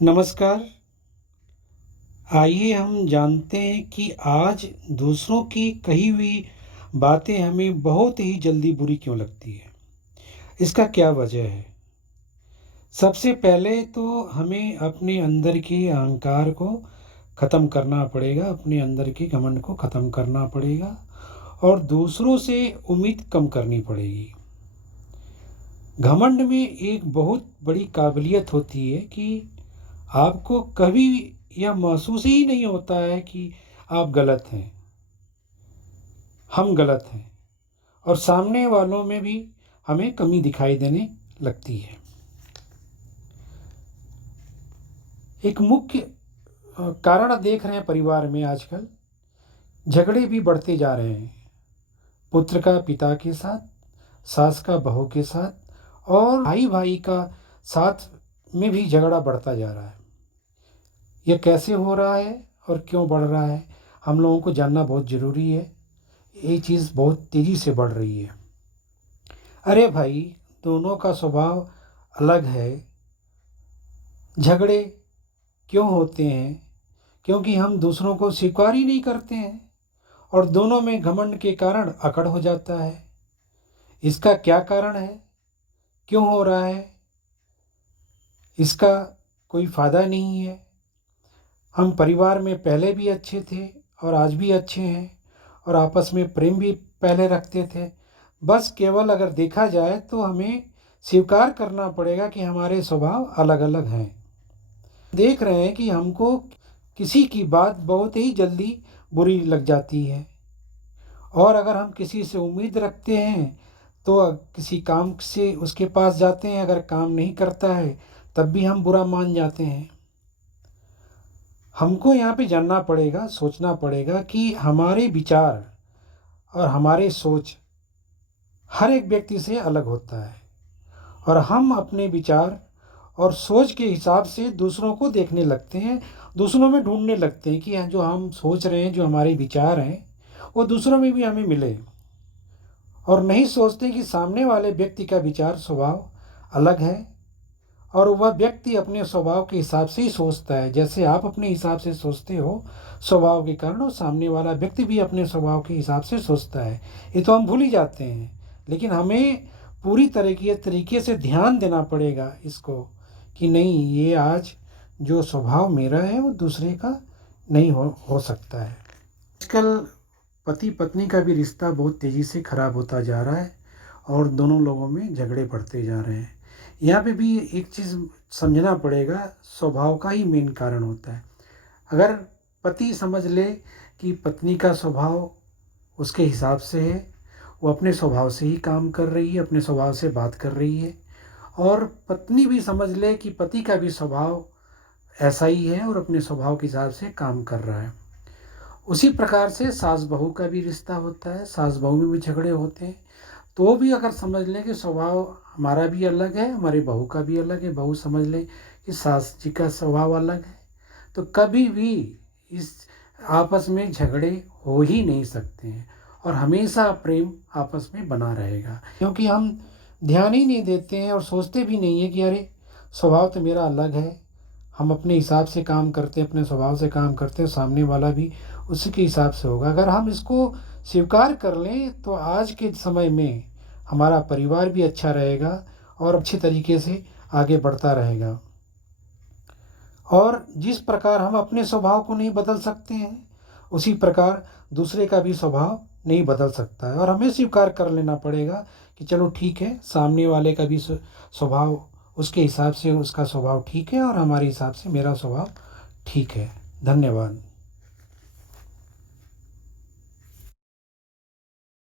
नमस्कार। आइए हम जानते हैं कि आज दूसरों की कही हुई बातें हमें बहुत ही जल्दी बुरी क्यों लगती है। इसका क्या वजह है? सबसे पहले तो हमें अपने अंदर के अहंकार को ख़त्म करना पड़ेगा, अपने अंदर के घमंड को ख़त्म करना पड़ेगा और दूसरों से उम्मीद कम करनी पड़ेगी। घमंड में एक बहुत बड़ी काबिलियत होती है कि आपको कभी यह महसूस ही नहीं होता है कि आप गलत हैं, हम गलत हैं और सामने वालों में भी हमें कमी दिखाई देने लगती है। एक मुख्य कारण देख रहे हैं परिवार में आजकल झगड़े भी बढ़ते जा रहे हैं। पुत्र का पिता के साथ, सास का बहू के साथ और भाई भाई का साथ में भी झगड़ा बढ़ता जा रहा है। यह कैसे हो रहा है और क्यों बढ़ रहा है, हम लोगों को जानना बहुत ज़रूरी है। ये चीज़ बहुत तेज़ी से बढ़ रही है। अरे भाई, दोनों का स्वभाव अलग है। झगड़े क्यों होते हैं? क्योंकि हम दूसरों को स्वीकार ही नहीं करते हैं और दोनों में घमंड के कारण अकड़ हो जाता है। इसका क्या कारण है? क्यों हो रहा है? इसका कोई फ़ायदा नहीं है। हम परिवार में पहले भी अच्छे थे और आज भी अच्छे हैं और आपस में प्रेम भी पहले रखते थे। बस केवल अगर देखा जाए तो हमें स्वीकार करना पड़ेगा कि हमारे स्वभाव अलग-अलग हैं। देख रहे हैं कि हमको किसी की बात बहुत ही जल्दी बुरी लग जाती है और अगर हम किसी से उम्मीद रखते हैं तो किसी काम से उसके पास जाते हैं, अगर काम नहीं करता है तब भी हम बुरा मान जाते हैं। हमको यहाँ पे जानना पड़ेगा, सोचना पड़ेगा कि हमारे विचार और हमारे सोच हर एक व्यक्ति से अलग होता है और हम अपने विचार और सोच के हिसाब से दूसरों को देखने लगते हैं, दूसरों में ढूँढने लगते हैं कि जो हम सोच रहे हैं, जो हमारे विचार हैं, वो दूसरों में भी हमें मिले और नहीं सोचते कि सामने वाले व्यक्ति का विचार स्वभाव अलग है और वह व्यक्ति अपने स्वभाव के हिसाब से ही सोचता है। जैसे आप अपने हिसाब से सोचते हो स्वभाव के कारण, और सामने वाला व्यक्ति भी अपने स्वभाव के हिसाब से सोचता है। ये तो हम भूल ही जाते हैं, लेकिन हमें पूरी तरीके से ध्यान देना पड़ेगा इसको कि नहीं, ये आज जो स्वभाव मेरा है वो दूसरे का नहीं हो सकता है। आजकल पति पत्नी का भी रिश्ता बहुत तेज़ी से ख़राब होता जा रहा है और दोनों लोगों में झगड़े बढ़ते जा रहे हैं। यहाँ पे भी एक चीज़ समझना पड़ेगा, स्वभाव का ही मेन कारण होता है। अगर पति समझ ले कि पत्नी का स्वभाव उसके हिसाब से है, वो अपने स्वभाव से ही काम कर रही है, अपने स्वभाव से बात कर रही है और पत्नी भी समझ ले कि पति का भी स्वभाव ऐसा ही है और अपने स्वभाव के हिसाब से काम कर रहा है। उसी प्रकार से सास बहू का भी रिश्ता होता है, सास बहू में भी झगड़े होते हैं। तो भी अगर समझ लें कि स्वभाव हमारा भी अलग है, हमारी बहू का भी अलग है, बहू समझ ले कि सास जी का स्वभाव अलग है, तो कभी भी इस आपस में झगड़े हो ही नहीं सकते हैं और हमेशा प्रेम आपस में बना रहेगा। क्योंकि हम ध्यान ही नहीं देते हैं और सोचते भी नहीं हैं कि अरे, स्वभाव तो मेरा अलग है। हम अपने हिसाब से काम करते हैं, अपने स्वभाव से काम करते हैं, सामने वाला भी उसी के हिसाब से होगा। अगर हम इसको स्वीकार कर लें तो आज के समय में हमारा परिवार भी अच्छा रहेगा और अच्छे तरीके से आगे बढ़ता रहेगा। और जिस प्रकार हम अपने स्वभाव को नहीं बदल सकते हैं, उसी प्रकार दूसरे का भी स्वभाव नहीं बदल सकता है और हमें स्वीकार कर लेना पड़ेगा कि चलो ठीक है, सामने वाले का भी स्वभाव उसके हिसाब से उसका स्वभाव ठीक है और हमारे हिसाब से मेरा स्वभाव ठीक है। धन्यवाद।